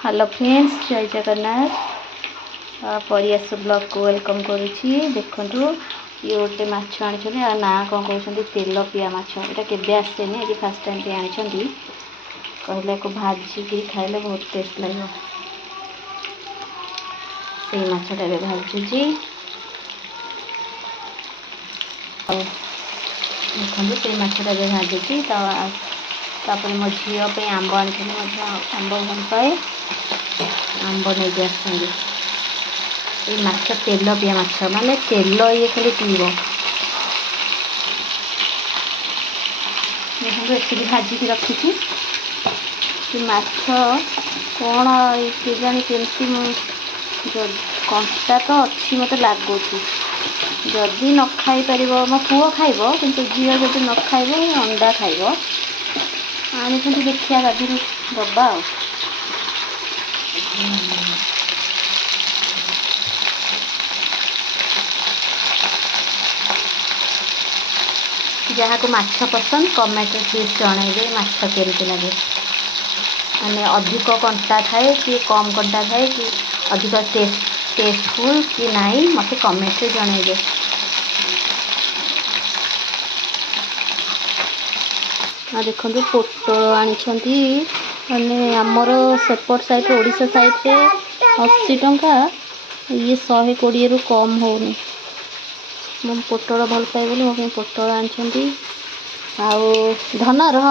Hello friends, जय जगन्नाथ। परियास blog को वेलकम करुच्ची। देखु ये गोटे माछ आनी ना कौन कहते तेल पिया माछ। यहाँ केवे आसेनि, आज फास्ट टाइम पे आनी कहले को भाजिकी खाइले बहुत टेस्ट लगे। से माछटा भी भाजुची देखो से माछटा भी भाजुची। तापर मो झील पे आंब आनी आंब भल पाए आंब नहीं आसती। ये माछ तेल पिया माछ माने तेल ये खाली पीब। देखो ये भाजिकी रखी माछ कौन के जानी केमती कंटा तो अच्छी मत लगुच। जदि न खाई पार मो पुओ खाइब कि झील जदि न खाइब अंडा खाइब आनी देखिया गाधी दबा। जहाँ को माछ पसंद कमेंट प्लीज जनइबे माछ केमती लगे। माने अधिक कंटा थाए कि कम कंटा थाए कि अधिक टेस्टफुल कि नाई मत कमेंट जनइबे। देखो पोटल आनी माने आमर सेपट साइड ओडिशा साइड रे 80 टंका, ये 120 रु कम होनी। मो पोटल भल पाए बोली मो पोटल आनी। धन रह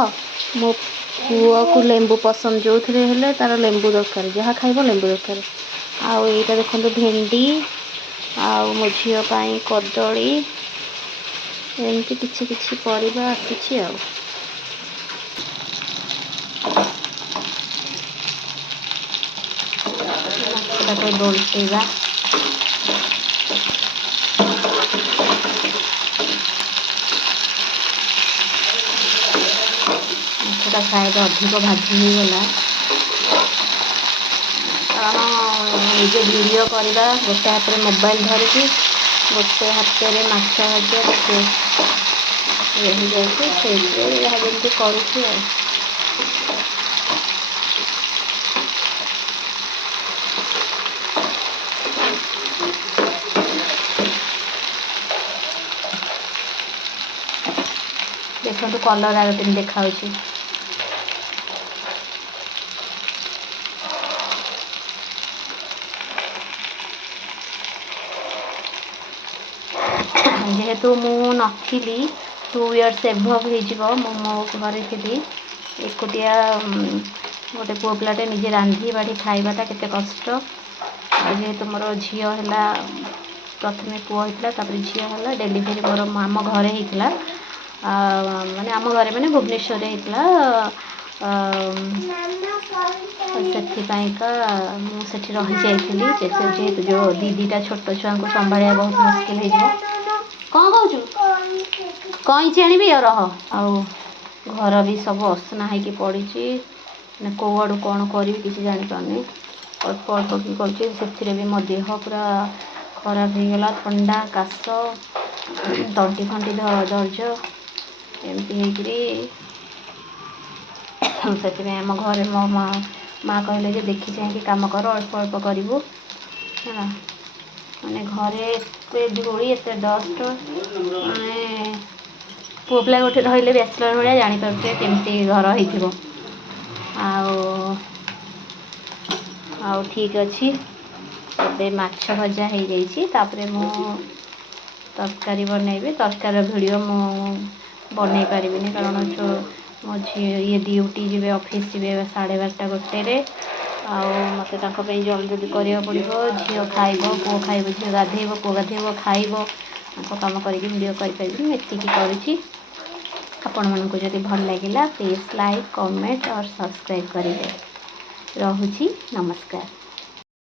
मो पुआ को लेंबू पसंद जो थे हेले तार लेंबू दरकार, जहाँ खाइब लेंबू दरकार। आईटा देखो भेंडी मो झील पाई कदली एमती किछि किछि परिबा आसी। बोलतेगा माछटा शायद अधिक भाजी हो गला कारण निजे वीडियो करवा गोटे हाथ में मोबाइल धरिकी गोटे हाथ में माछ भाजा रही जाए जमी करुच्छी। देखो कलर आगे केम देखा जेहेतु मु नथिली 2 इयर्स एभव हो मो घरे थी एकुटिया गोटे पुओ पिलाटे निजे रांधि बाढ़ी खाइबाटा केते कष्ट। जेहेतु मोर झील है प्रथम पुओ होता झील है डेलीवरी मोर आम घरे होता माने आम घरे माने भुवनेश्वर होता। से रही जाइली जेहेतु जो दीदीटा छोट छुआ को संभालिया बहुत मुस्किल हो। कौन कौन कईची आनी रह घर भी सब असना होगी पड़ी कौ आड़ू कौन करी किसी जापारनी अल्प अल्प कि कर भी मो देह पूरा खराब हो गला। ठंडा काश तंटी फंटी दर्ज एमती से आम घर मो माँ कहले देखी चाहिए कम कर अल्प अल्प करूँ है माने घरे एत धूली एत डस्ट माने पुओ पिला गोटे रही बैचलर भाया जापारे केमती घर हो। ठीक अच्छी ए माछ भजा हो जाइए मु तरकारी बनइबी। तरकार वीडियो मु बनई पारिनी कारण जो मो झी ये ड्यूटी जी ऑफिस जी 12:30 गोटे मत जल्दी जल्दी करा पड़ो। झील खाइब पुओ खाइब झील गाधेब पुओ गाधेब खाइब कम कर वीडियो करें एति करुच्ची। आपण मानक जदि भल लगिला प्लीज लाइक कमेंट और सब्सक्राइब करेंगे। रहुची नमस्कार।